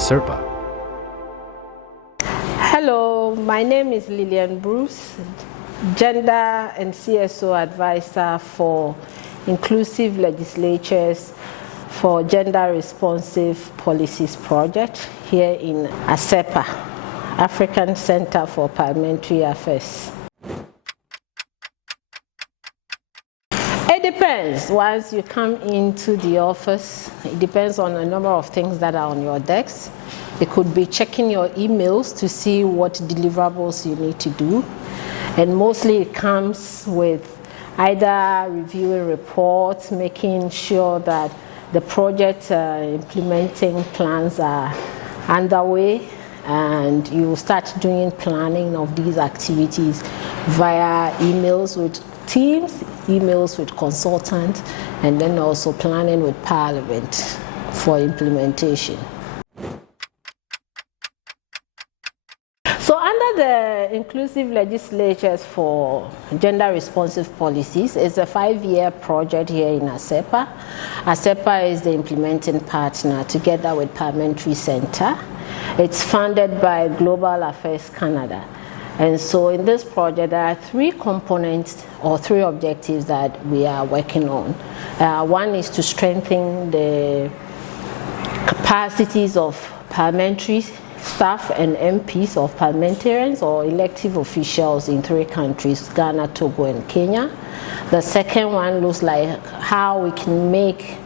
ACEPA. Hello, my name is Lillian Bruce, Gender and CSO Advisor for Inclusive Legislatures for Gender Responsive Policies Project here in ACEPA, African Center for Parliamentary Affairs. It depends. Once you come into the office, it depends on a number of things that are on your desk. It could be checking your emails to see what deliverables you need to do. And mostly it comes with either reviewing reports, making sure that the project implementing plans are underway, and you start doing planning of these activities via emails with teams, emails with consultants, and then also planning with Parliament for implementation. So under the Inclusive Legislatures for Gender Responsive Policies is a 5-year project here in ACEPA. ACEPA is the implementing partner together with Parliamentary Center. It's funded by Global Affairs Canada. And so in this project, there are 3 components or 3 objectives that we are working on. One is to strengthen the capacities of parliamentary staff and MPs of parliamentarians or elective officials in 3 countries, Ghana, Togo, and Kenya. The second one looks like how we can make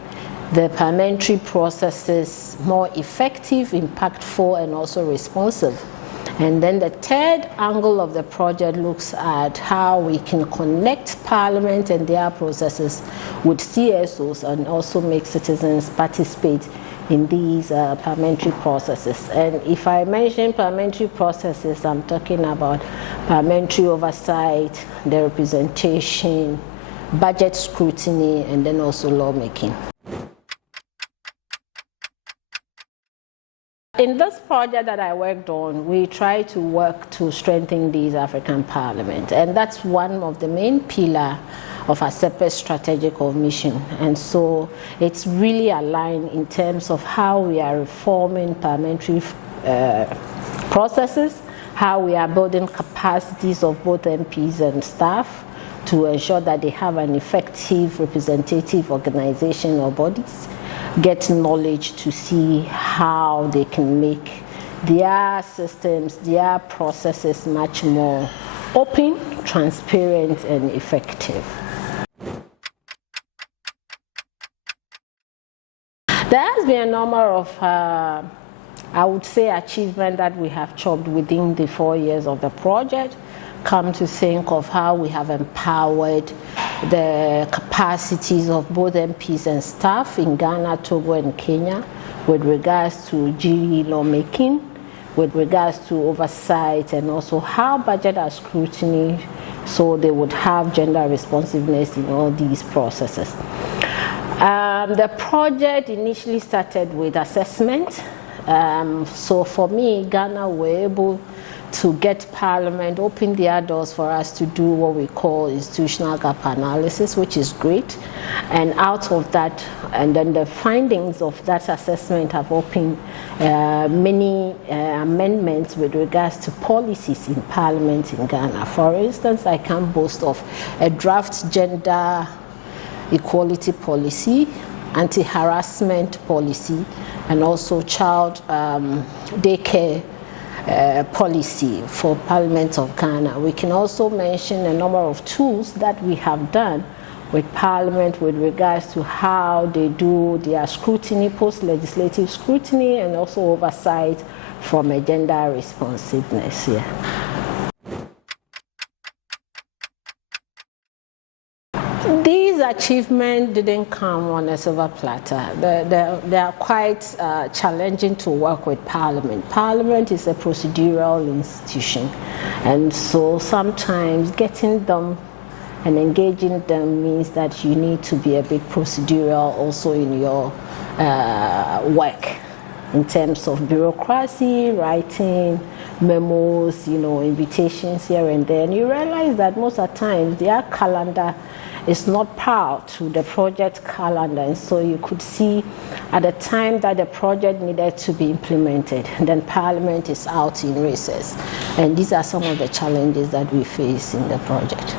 the parliamentary processes more effective, impactful, and also responsive. And then the third angle of the project looks at how we can connect Parliament and their processes with CSOs and also make citizens participate in these parliamentary processes. And if I mention parliamentary processes, I'm talking about parliamentary oversight, the representation, budget scrutiny, and then also lawmaking. In this project that I worked on, we try to work to strengthen these African parliaments, and that's one of the main pillars of ACEPA's strategic mission. And so it's really aligned in terms of how we are reforming parliamentary processes, how we are building capacities of both MPs and staff to ensure that they have an effective representative organization or bodies, get knowledge to see how they can make their systems, their processes much more open, transparent, and effective. There has been a number of, I would say, achievements that we have chopped within the 4 years of the project. Come to think of how we have empowered the capacities of both MPs and staff in Ghana, Togo, and Kenya with regards to GE lawmaking, with regards to oversight, and also how budget are scrutiny so they would have gender responsiveness in all these processes. The project initially started with assessment. So for me, Ghana were able to get Parliament, open their doors for us to do what we call institutional gap analysis, which is great. And out of that, and then the findings of that assessment have opened many amendments with regards to policies in Parliament in Ghana. For instance, I can boast of a draft gender equality policy, anti-harassment policy, and also child daycare policy for Parliament of Ghana. We can also mention a number of tools that we have done with Parliament with regards to how they do their scrutiny, post-legislative scrutiny, and also oversight from a gender responsiveness here. These achievements didn't come on a silver platter. They are quite challenging to work with Parliament. Parliament is a procedural institution, and so sometimes getting them and engaging them means that you need to be a bit procedural also in your work in terms of bureaucracy, writing memos, invitations here and there. And you realize that most of the times their calendar is not part to the project calendar. And so you could see at the time that the project needed to be implemented, then Parliament is out in recess. And these are some of the challenges that we face in the project.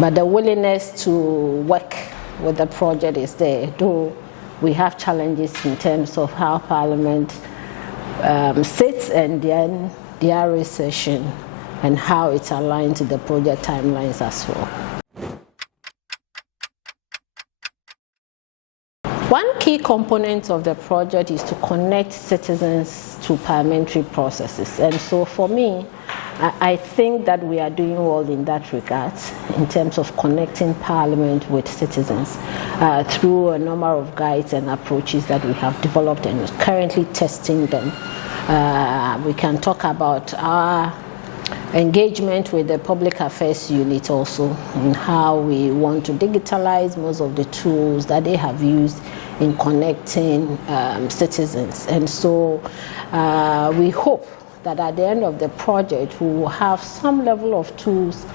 But the willingness to work with the project is there, though we have challenges in terms of how Parliament sits and then their recession and how it's aligned to the project timelines as well. One key component of the project is to connect citizens to parliamentary processes. And so for me, I think that we are doing well in that regard in terms of connecting Parliament with citizens through a number of guides and approaches that we have developed and currently testing them. We can talk about our engagement with the public affairs unit also, and how we want to digitalize most of the tools that they have used in connecting citizens. And so we hope that at the end of the project we will have some level of tools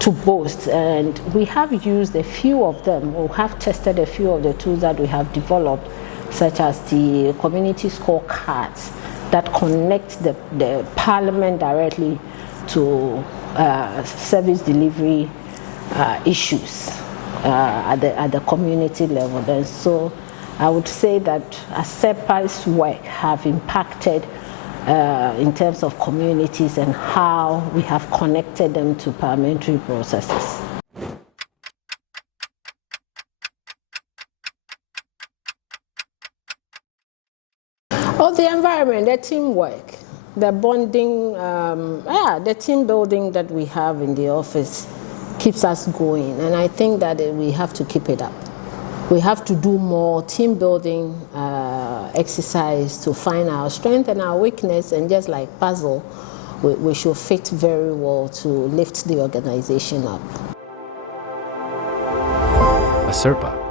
to boast, and we have used a few of them, or have tested a few of the tools that we have developed, such as the community scorecards that connect the Parliament directly to service delivery issues at the community level. And so I would say that ACEPA's work have impacted in terms of communities and how we have connected them to parliamentary processes. Oh, the environment, the teamwork, the bonding, the team building that we have in the office keeps us going, and I think that we have to keep it up. We have to do more team building exercise to find our strength and our weakness, and just like puzzle, we should fit very well to lift the organization up. ACEPA.